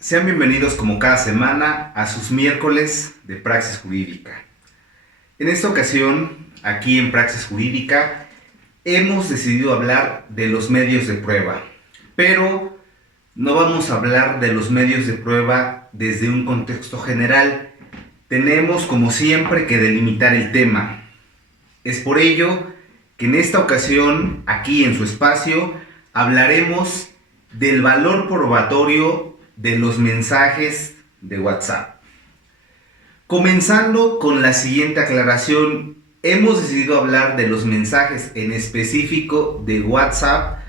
Sean bienvenidos como cada semana a sus miércoles de Praxis Jurídica. En esta ocasión, aquí en Praxis Jurídica, hemos decidido hablar de los medios de prueba, pero no vamos a hablar de los medios de prueba desde un contexto general. Tenemos, como siempre, que delimitar el tema. Es por ello que en esta ocasión, aquí en su espacio, hablaremos del valor probatorio de los mensajes de WhatsApp. Comenzando con la siguiente aclaración, hemos decidido hablar de los mensajes en específico de WhatsApp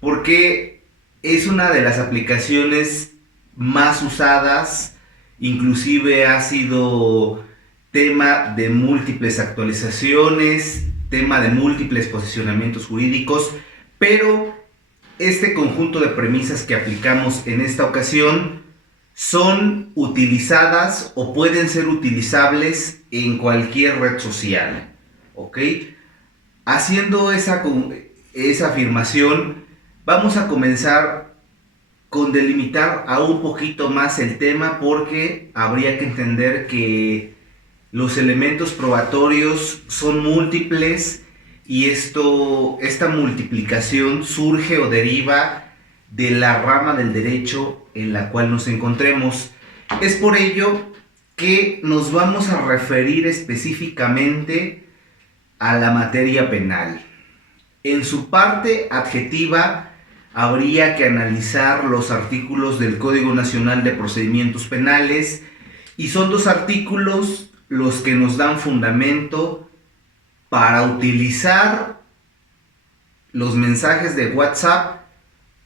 porque es una de las aplicaciones más usadas, inclusive ha sido tema de múltiples actualizaciones, tema de múltiples posicionamientos jurídicos, pero este conjunto de premisas que aplicamos en esta ocasión son utilizadas o pueden ser utilizables en cualquier red social, ¿ok? Haciendo esa afirmación, vamos a comenzar con delimitar aún un poquito más el tema, porque habría que entender que los elementos probatorios son múltiples y esta multiplicación surge o deriva de la rama del derecho en la cual nos encontremos. Es por ello que nos vamos a referir específicamente a la materia penal. En su parte adjetiva habría que analizar los artículos del Código Nacional de Procedimientos Penales, y son dos artículos los que nos dan fundamento para utilizar los mensajes de WhatsApp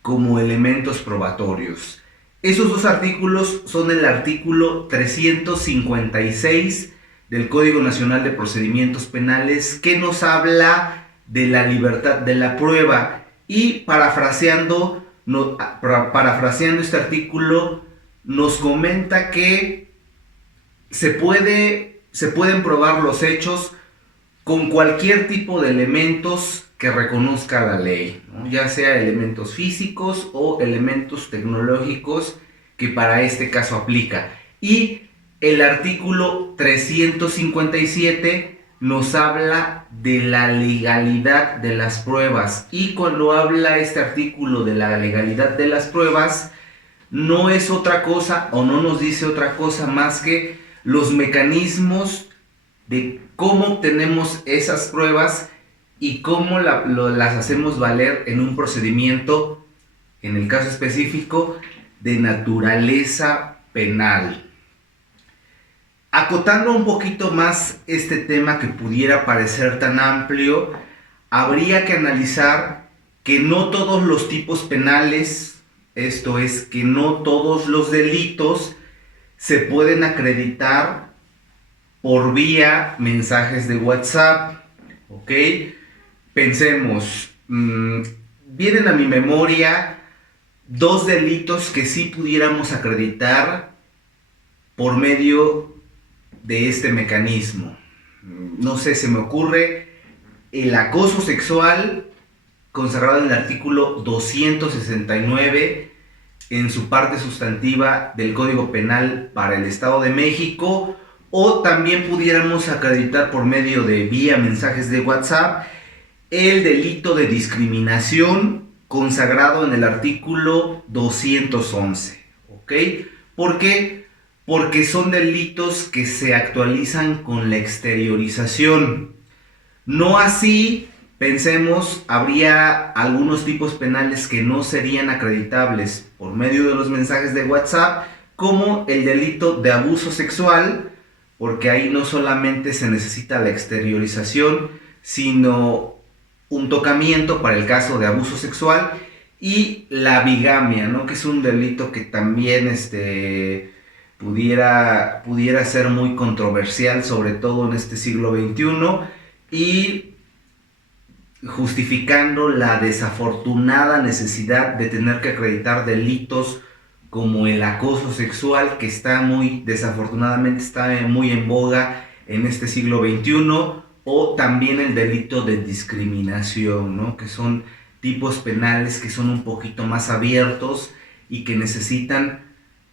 como elementos probatorios. Esos dos artículos son el artículo 356 del Código Nacional de Procedimientos Penales, que nos habla de la libertad de la prueba, y parafraseando este artículo nos comenta que se pueden probar los hechos con cualquier tipo de elementos que reconozca la ley, ¿no? Ya sea elementos físicos o elementos tecnológicos, que para este caso aplica. Y el artículo 357 nos habla de la legalidad de las pruebas, y cuando habla este artículo de la legalidad de las pruebas, no es otra cosa o no nos dice otra cosa más que los mecanismos de cómo obtenemos esas pruebas y cómo las hacemos valer en un procedimiento, en el caso específico, de naturaleza penal. Acotando un poquito más este tema, que pudiera parecer tan amplio, habría que analizar que no todos los tipos penales, esto es, que no todos los delitos se pueden acreditar por vía mensajes de WhatsApp, ¿ok? Pensemos, vienen a mi memoria dos delitos que sí pudiéramos acreditar por medio de este mecanismo. No sé, se me ocurre el acoso sexual, consagrado en el artículo 269 en su parte sustantiva del Código Penal para el Estado de México, o también pudiéramos acreditar por medio de vía mensajes de WhatsApp el delito de discriminación, consagrado en el artículo 211, ¿ok? ¿Por qué? Porque son delitos que se actualizan con la exteriorización. No así, pensemos, habría algunos tipos penales que no serían acreditables por medio de los mensajes de WhatsApp, como el delito de abuso sexual, porque ahí no solamente se necesita la exteriorización, sino un tocamiento para el caso de abuso sexual, y la bigamia, ¿no? Que es un delito que también pudiera ser muy controversial, sobre todo en este siglo XXI, y justificando la desafortunada necesidad de tener que acreditar delitos como el acoso sexual, que desafortunadamente está muy en boga en este siglo XXI, o también el delito de discriminación, ¿no? Que son tipos penales que son un poquito más abiertos y que necesitan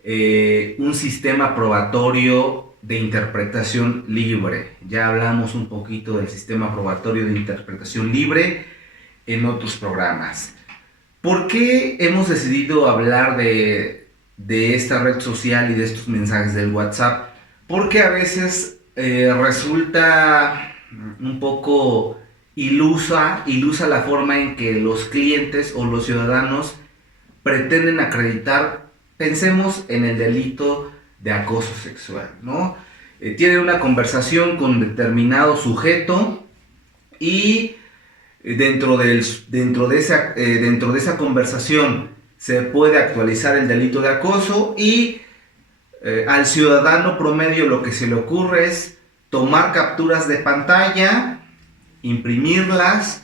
un sistema probatorio de interpretación libre. Ya hablamos un poquito del sistema probatorio de interpretación libre en otros programas. ¿Por qué hemos decidido hablar de esta red social y de estos mensajes del WhatsApp? Porque a veces resulta un poco ilusa la forma en que los clientes o los ciudadanos pretenden acreditar. Pensemos en el delito de acoso sexual, ¿no? Tienen una conversación con determinado sujeto y dentro de esa conversación se puede actualizar el delito de acoso y al ciudadano promedio lo que se le ocurre es tomar capturas de pantalla, imprimirlas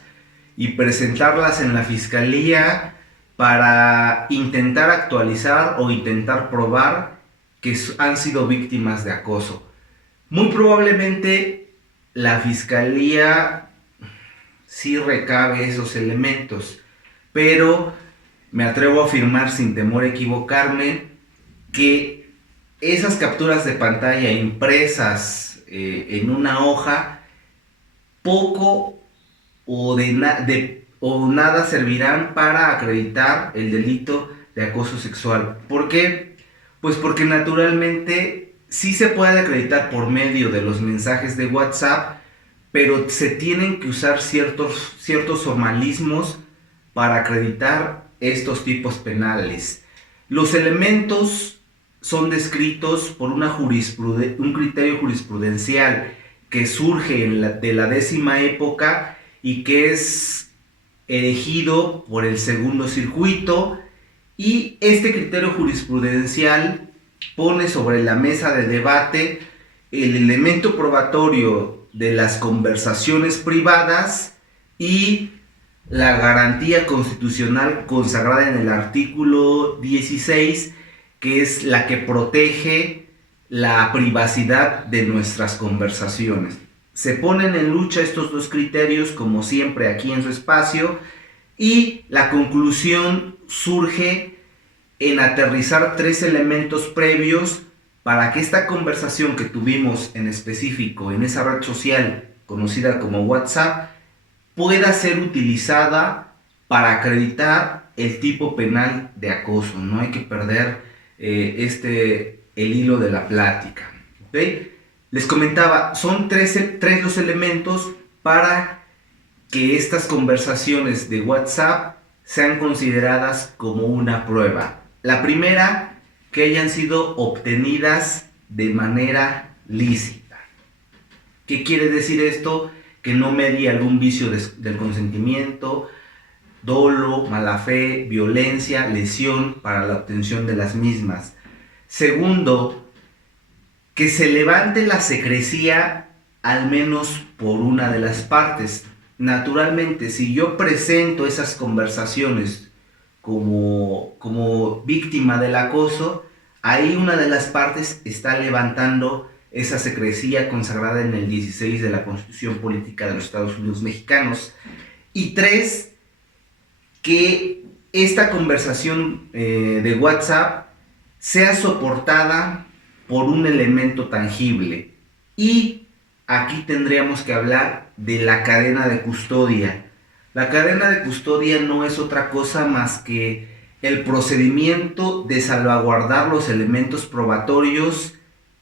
y presentarlas en la fiscalía para intentar actualizar o intentar probar que han sido víctimas de acoso. Muy probablemente la fiscalía sí recabe esos elementos, pero me atrevo a afirmar sin temor a equivocarme que esas capturas de pantalla impresas en una hoja poco o nada servirán para acreditar el delito de acoso sexual. ¿Por qué? Pues porque naturalmente sí se puede acreditar por medio de los mensajes de WhatsApp, pero se tienen que usar ciertos formalismos para acreditar estos tipos penales. Los elementos son descritos por un criterio jurisprudencial que surge de la décima época y que es erigido por el segundo circuito, y este criterio jurisprudencial pone sobre la mesa de debate el elemento probatorio de las conversaciones privadas y la garantía constitucional consagrada en el artículo 16, que es la que protege la privacidad de nuestras conversaciones. Se ponen en lucha estos dos criterios, como siempre aquí en su espacio, y la conclusión surge en aterrizar tres elementos previos para que esta conversación que tuvimos en específico en esa red social conocida como WhatsApp pueda ser utilizada para acreditar el tipo penal de acoso. No hay que perder el hilo de la plática. ¿Okay? Les comentaba, son tres los elementos para que estas conversaciones de WhatsApp sean consideradas como una prueba. La primera, que hayan sido obtenidas de manera lícita. ¿Qué quiere decir esto? Que no medie algún vicio del consentimiento, dolo, mala fe, violencia, lesión para la obtención de las mismas. Segundo, que se levante la secrecía al menos por una de las partes. Naturalmente, si yo presento esas conversaciones como víctima del acoso, ahí una de las partes está levantando esa secrecía consagrada en el 16 de la Constitución Política de los Estados Unidos Mexicanos. Y tres, que esta conversación de WhatsApp sea soportada por un elemento tangible. Y aquí tendríamos que hablar de la cadena de custodia. La cadena de custodia no es otra cosa más que el procedimiento de salvaguardar los elementos probatorios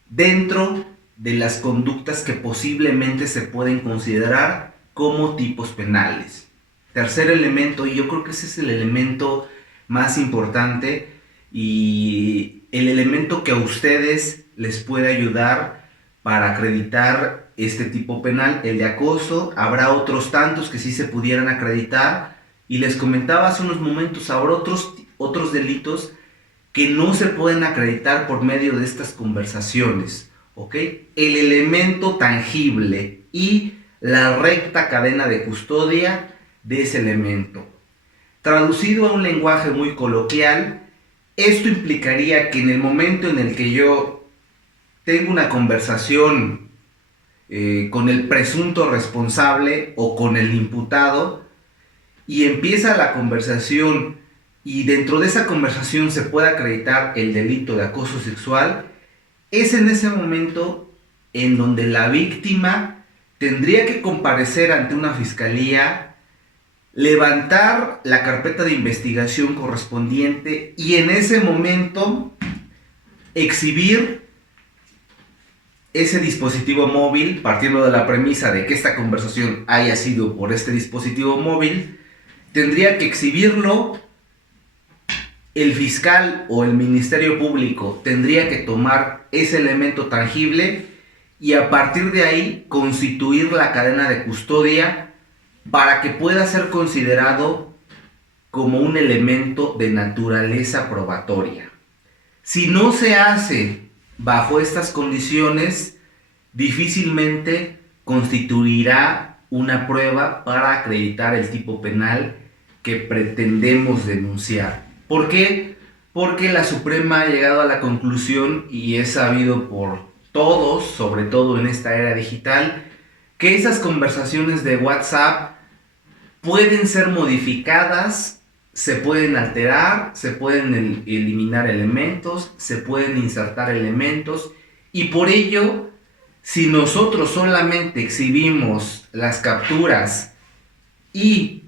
dentro de las conductas que posiblemente se pueden considerar como tipos penales. Tercer elemento, y yo creo que ese es el elemento más importante y el elemento que a ustedes les puede ayudar para acreditar este tipo penal, el de acoso. Habrá otros tantos que sí se pudieran acreditar, y les comentaba hace unos momentos, habrá otros delitos que no se pueden acreditar por medio de estas conversaciones, ¿ok? El elemento tangible y la recta cadena de custodia de ese elemento. Traducido a un lenguaje muy coloquial, esto implicaría que en el momento en el que yo tengo una conversación con el presunto responsable o con el imputado, y empieza la conversación y dentro de esa conversación se puede acreditar el delito de acoso sexual, es en ese momento en donde la víctima tendría que comparecer ante una fiscalía, levantar la carpeta de investigación correspondiente y en ese momento exhibir ese dispositivo móvil, partiendo de la premisa de que esta conversación haya sido por este dispositivo móvil, tendría que exhibirlo, el fiscal o el Ministerio Público tendría que tomar ese elemento tangible y a partir de ahí constituir la cadena de custodia para que pueda ser considerado como un elemento de naturaleza probatoria. Si no se hace bajo estas condiciones, difícilmente constituirá una prueba para acreditar el tipo penal que pretendemos denunciar. ¿Por qué? Porque la Suprema ha llegado a la conclusión, y es sabido por todos, sobre todo en esta era digital, que esas conversaciones de WhatsApp pueden ser modificadas, se pueden alterar, se pueden eliminar elementos, se pueden insertar elementos, y por ello, si nosotros solamente exhibimos las capturas y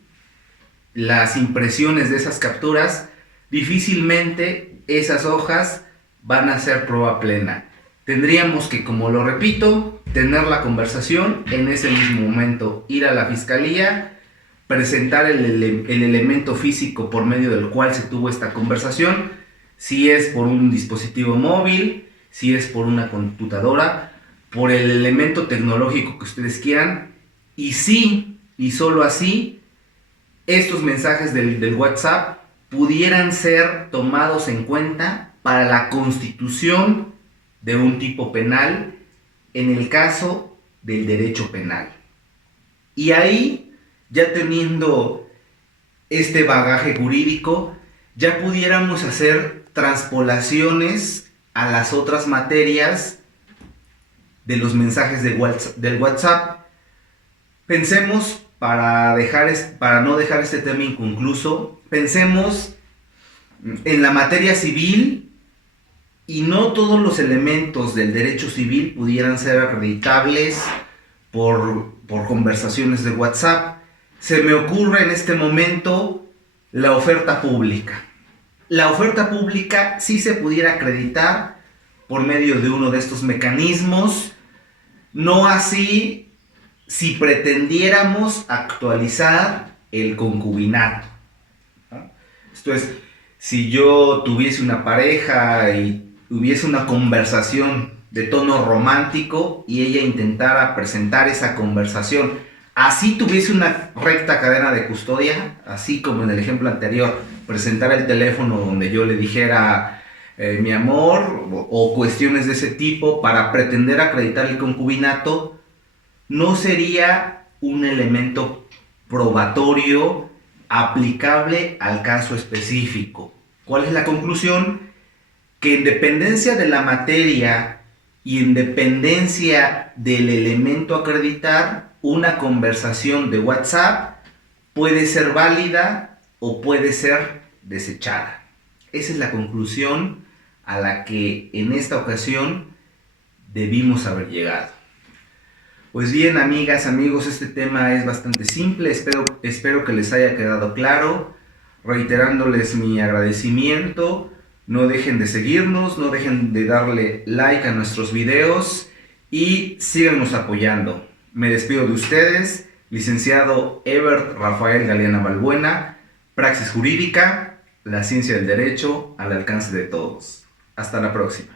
las impresiones de esas capturas, difícilmente esas hojas van a ser prueba plena. Tendríamos que, como lo repito, tener la conversación, en ese mismo momento ir a la fiscalía, presentar el elemento físico por medio del cual se tuvo esta conversación, si es por un dispositivo móvil, si es por una computadora, por el elemento tecnológico que ustedes quieran, y sí, y solo así, estos mensajes del WhatsApp pudieran ser tomados en cuenta para la constitución de un tipo penal en el caso del derecho penal. Y ahí, ya teniendo este bagaje jurídico, ya pudiéramos hacer transpolaciones a las otras materias de los mensajes del WhatsApp. Pensemos, para no dejar este tema inconcluso, pensemos en la materia civil, y no todos los elementos del derecho civil pudieran ser acreditables por conversaciones de WhatsApp. Se me ocurre en este momento la oferta pública. La oferta pública sí se pudiera acreditar por medio de uno de estos mecanismos, no así si pretendiéramos actualizar el concubinato. Esto es, si yo tuviese una pareja y hubiese una conversación de tono romántico y ella intentara presentar esa conversación, así tuviese una recta cadena de custodia, así como en el ejemplo anterior, presentar el teléfono donde yo le dijera mi amor o cuestiones de ese tipo para pretender acreditar el concubinato, no sería un elemento probatorio aplicable al caso específico. ¿Cuál es la conclusión? Que en dependencia de la materia y en dependencia del elemento a acreditar, una conversación de WhatsApp puede ser válida o puede ser desechada. Esa es la conclusión a la que en esta ocasión debimos haber llegado. Pues bien, amigas, amigos, este tema es bastante simple, espero que les haya quedado claro, reiterándoles mi agradecimiento. No dejen de seguirnos, no dejen de darle like a nuestros videos y síganos apoyando. Me despido de ustedes, licenciado Ebert Rafael Galeana Balbuena, Praxis Jurídica, la ciencia del derecho al alcance de todos. Hasta la próxima.